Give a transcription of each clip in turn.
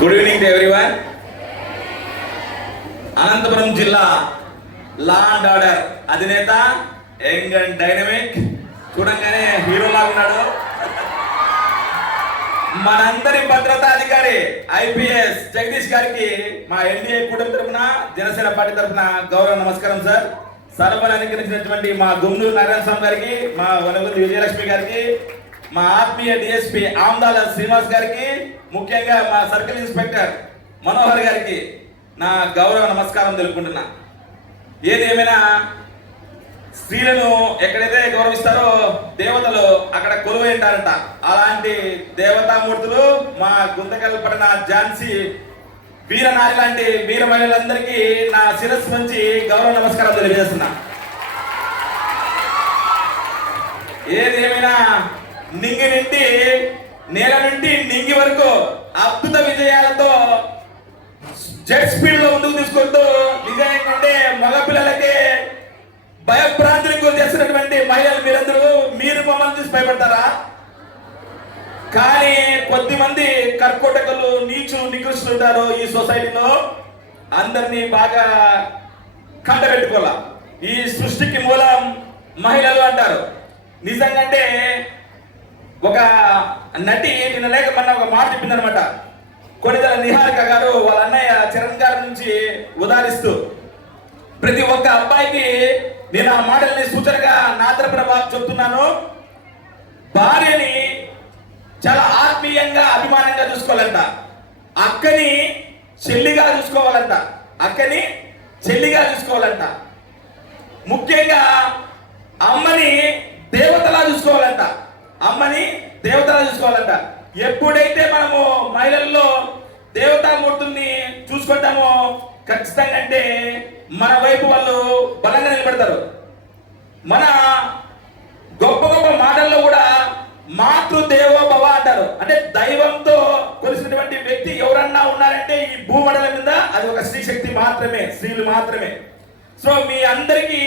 Good evening to everyone. Anantapur జిల్లా law and order అధినేత, young and dynamic, చూడంగానే హీరోలా ఉన్నాడు. మనందరి భద్రతాధికారి ఐపీఎస్ జగదీష్ గారికి మా ఎన్డీఏ కూటమి తరఫున, జనసేన పార్టీ తరఫున గౌరవ నమస్కారం సార్. సరఫరా అలంకరించినటువంటి మా గుమ్మూరు నారాయణ స్వామి గారికి, మా వనగుంది విజయలక్ష్మి గారికి, మా ఆత్మీయ డిఎస్పీ ఆమ్దాల శ్రీనివాస్ గారికి, ముఖ్యంగా మా సర్కిల్ ఇన్స్పెక్టర్ మనోహర్ గారికి నా గౌరవ నమస్కారం తెలుపుకుంటున్నా. ఏదేమైనా స్త్రీలను ఎక్కడైతే గౌరవిస్తారో దేవతలు అక్కడ కొలువై ఉంటారంట. అలాంటి దేవతామూర్తులు మా గుంతకల్ పట్టణ ఝాన్సీ వీరనారి లాంటి వీర మహిళలందరికీ నా శిరస్సు నుంచి గౌరవ నమస్కారం తెలియజేస్తున్నా. ఏదేమైనా నింగి నుండి నేల నుండి నింగి వరకు అద్భుత విజయాలతో జెట్ స్పీడ్ లో ముందుకు తీసుకుంటూ నిజంగా మగపిల్లలకి భయభ్రాంతులకు చేస్తున్నటువంటి మహిళలు మీరందరూ, మీరు మమ్మల్ని చూసి భయపడతారా? కానీ కొద్దిమంది కర్కోటకులు, నీచులు, నికృష్టులు ఉంటారు ఈ సొసైటీలో. అందరినీ బాగా కంటబెట్టుకోవాల. ఈ సృష్టికి మూలం మహిళలు అంటారు. నిజంగా ఒక నటి నిన్న లేక మొన్న ఒక మాట చెప్పిందనమాట. కొనిదల నిహారిక గారు వాళ్ళ అన్నయ్య చరణ్ గారి నుంచి ఉదాహరిస్తూ, ప్రతి ఒక్క అబ్బాయికి నేను ఆ మాటల్ని సూచనగా నా తరపున చెప్తున్నాను. భార్యని చాలా ఆత్మీయంగా, అభిమానంగా చూసుకోవాలంట. అక్కని చెల్లిగా చూసుకోవాలంట. అక్కని చెల్లిగా చూసుకోవాలంట. ముఖ్యంగా అమ్మని దేవతలా చూసుకోవాలంట. అమ్మని దేవతలా చూసుకోవాలంట. ఎప్పుడైతే మనము మహిళల్లో దేవతామూర్తుల్ని చూసుకుంటామో ఖచ్చితంగా అంటే మన వైపు వాళ్ళు బలంగా నిలబడతారు. మన గొప్ప గొప్ప మాటల్లో కూడా మాతృదేవో భవ అంటారు. అంటే దైవంతో కొలిసినటువంటి వ్యక్తి ఎవరన్నా ఉన్నారంటే ఈ భూమండలం మీద అది ఒక స్త్రీ శక్తి మాత్రమే, స్త్రీలు మాత్రమే. సో మీ అందరికీ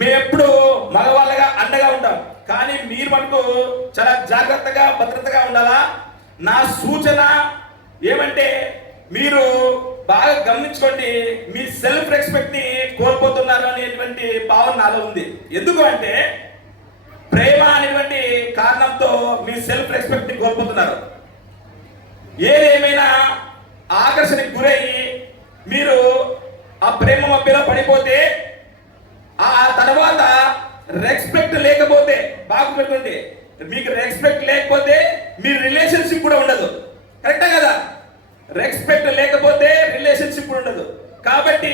మేము ఎప్పుడు మగవాళ్ళగా అండగా ఉంటాం. కానీ మీరు మటుకు చాలా జాగ్రత్తగా, భద్రతగా ఉండాలా. నా సూచన ఏమంటే మీరు బాగా గమనించుకోండి. మీ సెల్ఫ్ రెస్పెక్ట్ ని కోల్పోతున్నారు అనేటువంటి భావన నాలో ఉంది. ఎందుకు అంటే ప్రేమ అనేటువంటి కారణంతో మీ సెల్ఫ్ రెస్పెక్ట్ ని కోల్పోతున్నారు. ఏదేమైనా ఆకర్షణకి గురయ్యి మీరు ఆ ప్రేమ మధ్యలో పడిపోతే, ఆ తర్వాత రెస్పెక్ట్ లేకపోతే, బాగా పెట్టుకోండి, మీకు రెస్పెక్ట్ లేకపోతే మీ రిలేషన్షిప్ కూడా ఉండదు. కరెక్టా కదా? రెస్పెక్ట్ లేకపోతే రిలేషన్షిప్ కూడా ఉండదు. కాబట్టి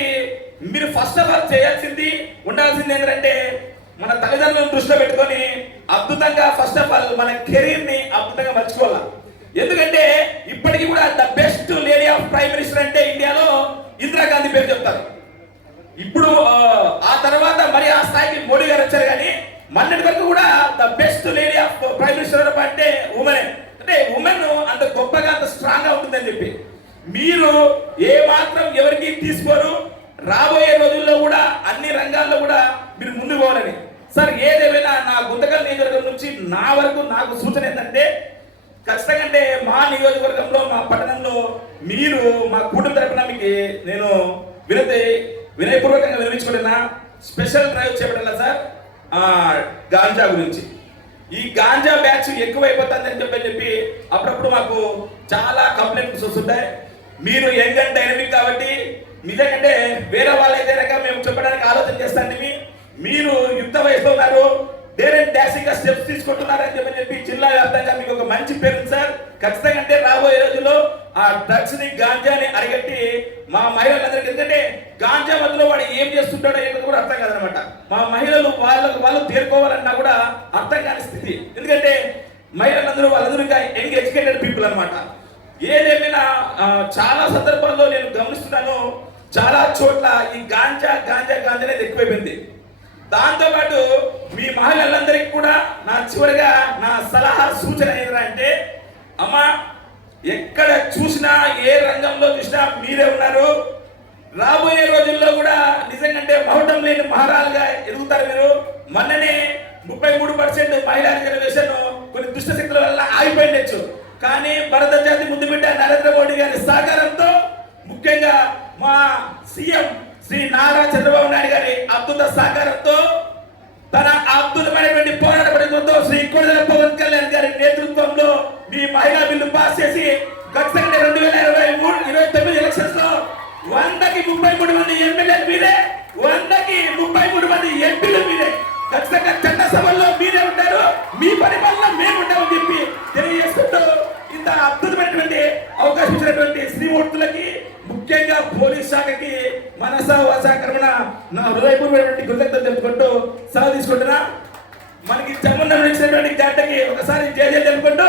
మీరు ఫస్ట్ ఆఫ్ ఆల్ చేయాల్సింది, ఉండాల్సింది ఏంటంటే మన తల్లిదండ్రులను దృష్టిలో పెట్టుకొని అద్భుతంగా ఫస్ట్ ఆఫ్ ఆల్ మన కెరీర్ ని అద్భుతంగా మర్చుకోవాలి. ఎందుకంటే ఇప్పటికీ కూడా the best lady of prime minister అంటే ఇండియాలో ఇందిరాగాంధీ పేరు చెప్తారు. ఇప్పుడు ఆ తర్వాత మరి ఆ స్థాయికి మోడీ గారు వచ్చారు. కానీ మొన్నటి వరకు కూడా the best lady of prime minister అంటే ఉమెన్. అంటే ఉమెన్ అంత గొప్పగా, అంత స్ట్రాంగ్ గా ఉంటుందని చెప్పి మీరు ఏ మాత్రం ఎవరికి తీసుకోరు. రాబోయే రోజుల్లో కూడా అన్ని రంగాల్లో కూడా మీరు ముందుకు పోవాలని. సార్ ఏదేమైనా నా గుంతకల్ నియోజకవర్గం నుంచి నా వరకు నాకు సూచన ఏంటంటే, ఖచ్చితంగా అంటే మా నియోజకవర్గంలో, మా పట్టణంలో మీరు మా కూటమి తరపున మీకు నేను వినయపూర్వకంగా వినిపించుకుంటున్నా. స్పెషల్ డ్రైవ్ చేపట్టాల సార్ గాంజా గురించి. ఈ గాంజా బ్యాచ్ ఎక్కువైపోతుందని చెప్పి అప్పుడప్పుడు మాకు చాలా కంప్లైంట్స్ వస్తుంటాయి. మీరు యంగ్ అండ్ డైనమిక్ కాబట్టి నిజంగా వేరే వాళ్ళైతే మేము చెప్పడానికి ఆలోచన చేస్తాను. మీరు యుక్త వయసులో ఉన్నారు, డేరెంట్ డాషింగ్ గా స్టెప్స్ తీసుకుంటున్నారని చెప్పి జిల్లా వ్యాప్తంగా మీకు ఒక మంచి పేరు సార్. ఖచ్చితంగా అంటే రాబోయే రోజుల్లో ఆ డ్రగ్స్ ని, గాంజాని అరిగట్టి మా మహిళలందరికీ, ఎందుకంటే గాంజా మధ్యలో వాడు ఏం చేస్తుంటాడో ఏదో కూడా అర్థం కాదనమాట. మా మహిళలు వాళ్ళు తేరుకోవాలన్నా కూడా అర్థం కాని స్థితి. ఎందుకంటే మహిళలందరూ వాళ్ళందరూ ఇంకా యంగ్ ఎడ్యుకేటెడ్ పీపుల్ అనమాట. ఏదేమైనా చాలా సందర్భాల్లో నేను గమనిస్తున్నాను, చాలా చోట్ల ఈ గాంజా అనేది ఎక్కువైపోయింది. దాంతోపాటు మీ మహిళలందరికీ కూడా నా చివరిగా నా సలహా, సూచన ఏంటంటే, అమ్మా ఎక్కడ చూసినా, ఏ రంగంలో చూసినా మీరే ఉన్నారు. రాబోయే రోజుల్లో కూడా నిజంగా మహటం లేని మహారాలుగా ఎదుగుతారు మీరు. మొన్ననే 33% మహిళా రిజర్వేషన్ కొన్ని దుష్ట శక్తుల వల్ల ఆగిపోయిండొచ్చు. కానీ భరత జాతి ముందు బిడ్డ నరేంద్ర మోడీ గారి సహకారంతో ముఖ్యంగా మా సీఎం శ్రీ నారా చంద్రబాబు నాయుడు గారి అద్భుత సహకారంతో తన అద్భుతమైనటువంటి పోరాట పడిపోతూ శ్రీ కొణిదెల పవన్ కళ్యాణ్ గారి నేతృత్వంలో మీ మహిళా బిల్లు పాస్ చేసి ఖచ్చితంగా 2029 ఎలక్షన్స్ లో 100కి 33 మంది ఎమ్మెల్యేలు మీరే, 100కి 33 మంది ఎంపీలు మీరే. ఖచ్చితంగా చట్ట సభల్లో మీరే ఉంటారు, మీ పరిపాలన మేము ఉంటామని చెప్పి తెలియజేస్తుంటూ ఇంత అద్భుతమైనటువంటి అవకాశం ఇచ్చినటువంటి శ్రీమూర్తులకి, ముఖ్యంగా పోలీస్ శాఖకి మనస వాచ కర్మణ నా హృదయపూర్వకమైనటువంటి కృతజ్ఞతలు తెలుపుకుంటూ సెలవు తీసుకుంటున్నా. మనకి సంబంధం ఇచ్చినటువంటి గంటకి ఒకసారి జై జై తెలుపుకుంటూ